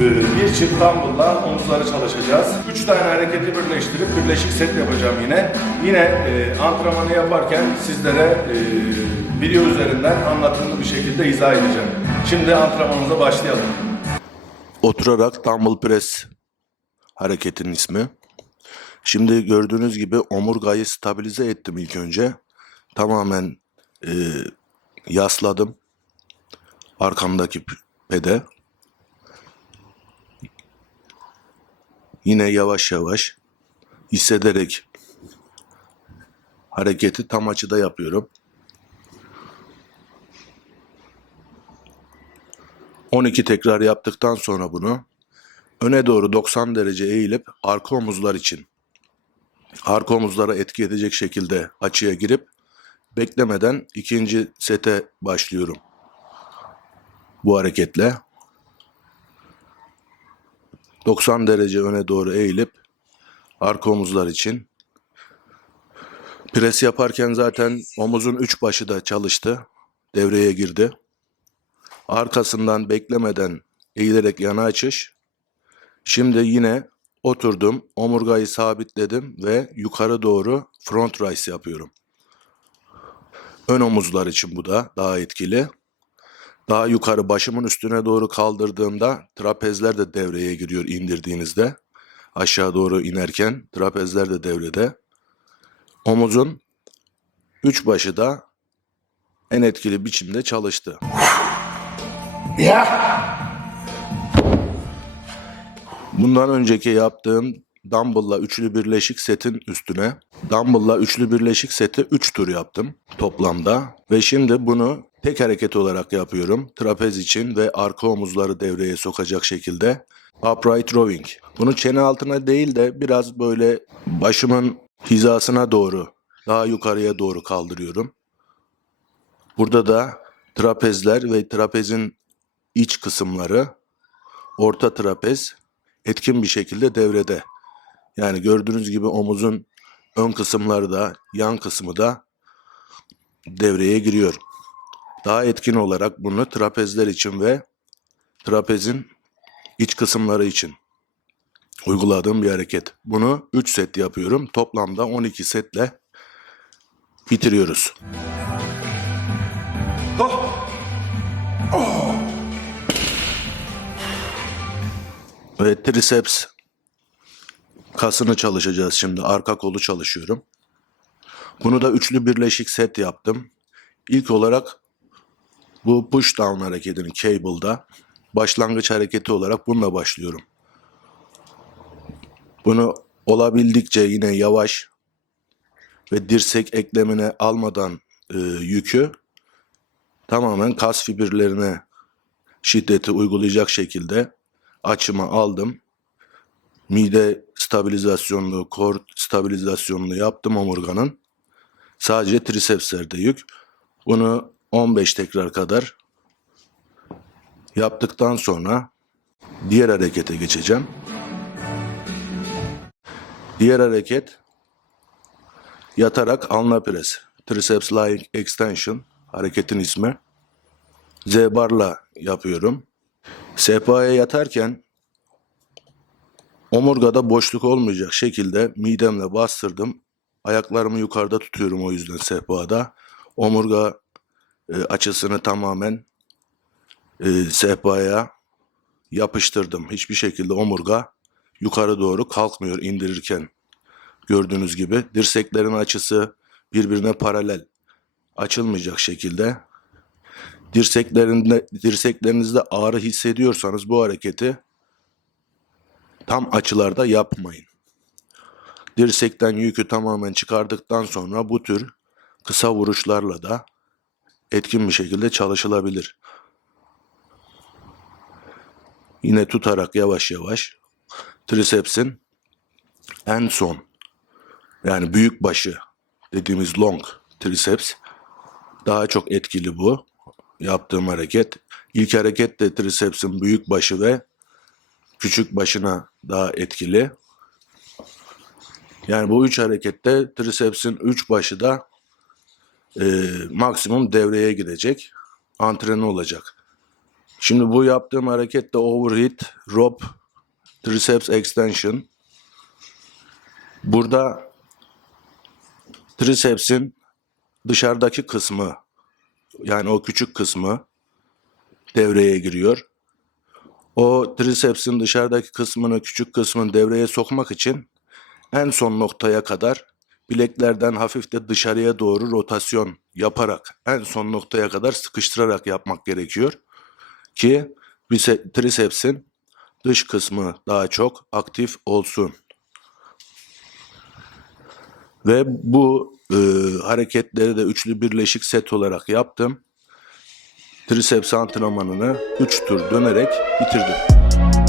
Ee, Bir çift dumbbell'la omuzları çalışacağız. Üç tane hareketi birleştirip birleşik set yapacağım yine. Yine e, antrenmanı yaparken sizlere e, video üzerinden anlatımlı bir şekilde izah edeceğim. Şimdi antrenmanımıza başlayalım. Oturarak dumbbell press hareketin ismi. Şimdi gördüğünüz gibi omurgayı stabilize ettim ilk önce. Tamamen e, yasladım. Arkamdaki pede. Yine yavaş yavaş hissederek hareketi tam açıda yapıyorum. 12 tekrar yaptıktan sonra bunu öne doğru 90 derece eğilip arka omuzlar için arka omuzlara etki edecek şekilde açıya girip beklemeden ikinci sete başlıyorum. Bu hareketle 90 derece öne doğru eğilip arka omuzlar için pres yaparken zaten omuzun üç başı da çalıştı. Devreye girdi. Arkasından beklemeden eğilerek yana açış. Şimdi yine oturdum, omurgayı sabitledim ve yukarı doğru front raise yapıyorum. Ön omuzlar için bu da daha etkili. Daha yukarı başımın üstüne doğru kaldırdığımda trapezler de devreye giriyor indirdiğinizde. Aşağı doğru inerken trapezler de devrede. Omuzun üç başı da en etkili biçimde çalıştı. Bundan önceki yaptığım dumbbell'la üçlü birleşik setin üstüne dumbbell'la üçlü birleşik seti 3 tur yaptım toplamda ve şimdi bunu tek hareket olarak yapıyorum. Trapez için ve arka omuzları devreye sokacak şekilde upright rowing. Bunu çene altına değil de biraz böyle başımın hizasına doğru daha yukarıya doğru kaldırıyorum. Burada da trapezler ve trapezin iç kısımları orta trapez etkin bir şekilde devrede. Yani gördüğünüz gibi omuzun ön kısımları da yan kısmı da devreye giriyor. Daha etkin olarak bunu trapezler için ve trapezin iç kısımları için uyguladığım bir hareket. Bunu 3 set yapıyorum. Toplamda 12 setle bitiriyoruz. Ve triceps kasını çalışacağız şimdi. Arka kolu çalışıyorum. Bunu da üçlü birleşik set yaptım. İlk olarak bu push down hareketini cable'da başlangıç hareketi olarak bununla başlıyorum. Bunu olabildikçe yine yavaş ve dirsek eklemine almadan e, yükü tamamen kas fiberlerine şiddeti uygulayacak şekilde açımı aldım. Mide stabilizasyonlu, kor stabilizasyonlu yaptım omurganın. Sadece tricepslerde yük. Bunu 15 tekrar kadar yaptıktan sonra diğer harekete geçeceğim. Diğer hareket yatarak alna pres. Triceps lying extension hareketin ismi. Z barla yapıyorum. Sehpaya yatarken omurgada boşluk olmayacak şekilde midemle bastırdım. Ayaklarımı yukarıda tutuyorum o yüzden sehpada. Omurga e, açısını tamamen e, sehpaya yapıştırdım. Hiçbir şekilde omurga yukarı doğru kalkmıyor indirirken. Gördüğünüz gibi dirseklerin açısı birbirine paralel açılmayacak şekilde dirseklerinde dirseklerinizde ağrı hissediyorsanız bu hareketi tam açılarda yapmayın. Dirsekten yükü tamamen çıkardıktan sonra bu tür kısa vuruşlarla da etkin bir şekilde çalışılabilir. Yine tutarak yavaş yavaş tricepsin en son yani büyük başı dediğimiz long triceps daha çok etkili bu yaptığım hareket. İlk hareket de tricepsin büyük başı ve küçük başına daha etkili. Yani bu üç harekette tricepsin üç başı da e, maksimum devreye girecek. Antrenör olacak. Şimdi bu yaptığım hareket de overheat rope triceps extension. Burada tricepsin dışarıdaki kısmı yani o küçük kısmı devreye giriyor. O tricepsin dışarıdaki kısmını, küçük kısmını devreye sokmak için en son noktaya kadar bileklerden hafif de dışarıya doğru rotasyon yaparak en son noktaya kadar sıkıştırarak yapmak gerekiyor ki tricepsin dış kısmı daha çok aktif olsun. Ve bu e, hareketleri de üçlü birleşik set olarak yaptım. Triceps antrenmanını 3 tur dönerek bitirdim.